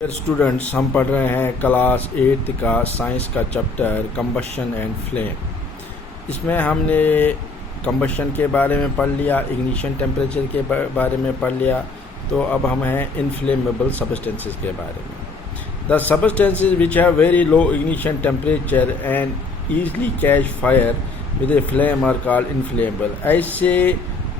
Students, हम पढ़ रहे हैं क्लास 8 का साइंस का चैप्टर कंबशन एंड फ्लेम। इसमें हमने कंबशन के बारे में पढ़ लिया, इग्निशन टेम्परेचर के बारे में पढ़ लिया। तो अब हम हैं इनफ्लेमेबल सब्सटेंसेस के बारे में। The substances which have very low ignition temperature and easily catch fire with a flame are called inflammable. ऐसे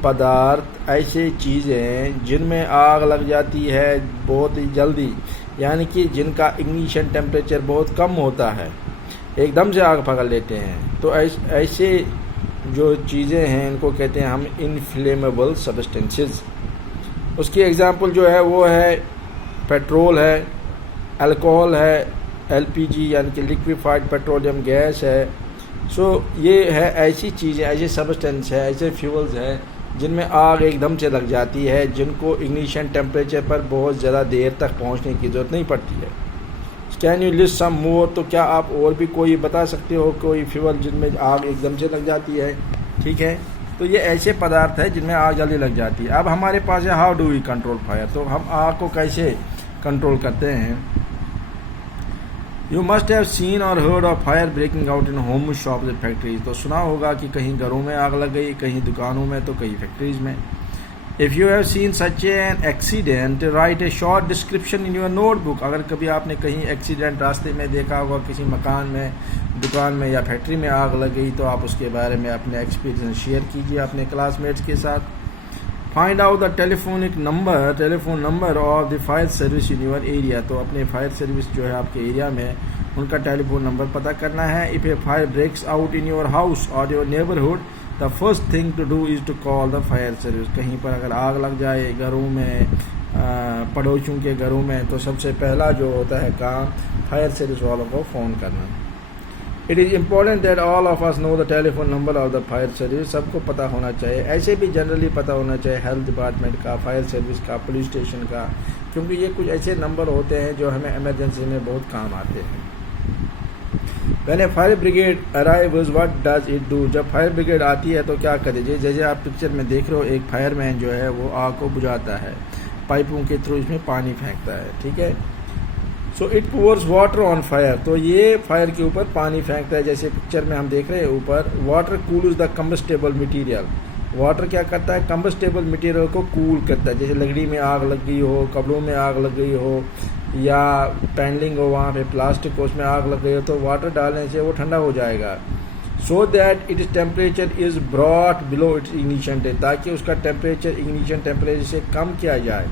पदार्थ, ऐसे चीज़ें जिनमें आग लग जाती है बहुत ही जल्दी, यानी कि जिनका इग्निशन टेम्परेचर बहुत कम होता है, एकदम से आग पकड़ लेते हैं, तो ऐसे जो चीज़ें हैं इनको कहते हैं हम इनफ्लेमेबल सब्सटेंसेस। उसकी एग्जांपल जो है वो है पेट्रोल है, अल्कोहल है, एलपीजी यानी कि लिक्विफाइड पेट्रोलियम गैस है। ये है ऐसी चीज़ें, ऐसे सब्सटेंस है, ऐसे फ्यूल्स हैं जिनमें आग एकदम से लग जाती है, जिनको इग्निशन टेम्परेचर पर बहुत ज़्यादा देर तक पहुंचने की ज़रूरत नहीं पड़ती है। कैन यू लिस्ट सम मोर? तो क्या आप और भी कोई बता सकते हो कोई फ्यूल जिनमें आग एकदम से लग जाती है? ठीक है, तो ये ऐसे पदार्थ है जिनमें आग जल्दी लग जाती है। अब हमारे पास है how do we control fire, तो हम आग को कैसे कंट्रोल करते हैं। यू मस्ट हैव सीन और heard of fire breaking out in home shops and factories. तो सुना होगा कि कहीं घरों में आग लग गई, कहीं दुकानों में, तो कहीं फैक्ट्रीज में। If you have seen such an accident right A short description in your notebook. अगर कभी आपने कहीं एक्सीडेंट रास्ते में देखा होगा, किसी मकान में, दुकान में या फैक्ट्री में आग लग गई, तो आप उसके बारे में अपने एक्सपीरियंस शेयर कीजिए अपने क्लासमेट्स के साथ। Find out the telephone number of the fire service in your area. तो अपने फायर सर्विस जो है आपके एरिया में, उनका टेलीफोन नंबर पता करना है। If a fire breaks out in your house और your neighbourhood, the first thing to do is to call the fire service. कहीं पर अगर आग लग जाए घरों में, पड़ोसियों के घरों में, तो सबसे पहला जो होता है काम फायर सर्विस वालों को फ़ोन करना। It is important that all of us know the telephone number of the fire service. सबको पता होना चाहिए, ऐसे भी जनरली पता होना चाहिए हेल्थ डिपार्टमेंट का, फायर सर्विस का, पुलिस स्टेशन का, क्योंकि ये कुछ ऐसे नंबर होते हैं जो हमें इमरजेंसी में बहुत काम आते हैं। When a fire brigade arrives, what does it do? जब फायर ब्रिगेड आती है तो क्या करे? जैसे आप पिक्चर में देख रहे हो, एक फायरमैन जो है वो आग को बुझाता है, पाइपों के थ्रू इसमें पानी फेंकता है, ठीक है। So it pores water on fire. तो ये फायर के ऊपर पानी फेंकता है, जैसे पिक्चर में हम देख रहे हैं ऊपर। Water cools the combustible material. Water क्या करता है? कंबस्टेबल मटीरियल को कूल करता है। जैसे लकड़ी में आग लग गई हो, कपड़ों में आग लग गई हो, या पैनलिंग हो, वहाँ पे प्लास्टिक हो, उसमें आग लग गई हो, तो वाटर डालने से वो ठंडा हो जाएगा। So that its temperature is brought below its ignition temperature, ताकि उसका टेम्परेचर इग्निशन टेम्परेचर से कम किया जाए।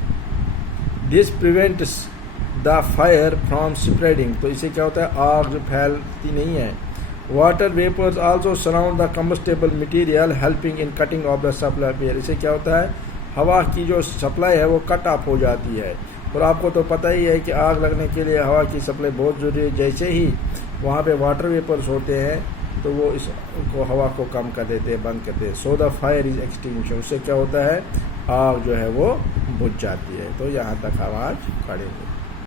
This prevents the fire from spreading. तो इससे क्या होता है? आग फैलती नहीं है। Water vapours also surround the combustible material helping in cutting off the supply air. इससे क्या होता है? हवा की जो सप्लाई है वो कट ऑफ हो जाती है। और आपको तो पता ही है कि आग लगने के लिए हवा की सप्लाई बहुत ज़रूरी है। जैसे ही वहाँ पे वाटर वेपर्स होते हैं तो वो इसको हवा को कम कर देते हैं, बंद कर देते हैं। So the fire is extinguishing. उससे क्या होता है? आग जो है वो बुझ जाती है। तो यहाँ तक हम आज पढ़ेंगे।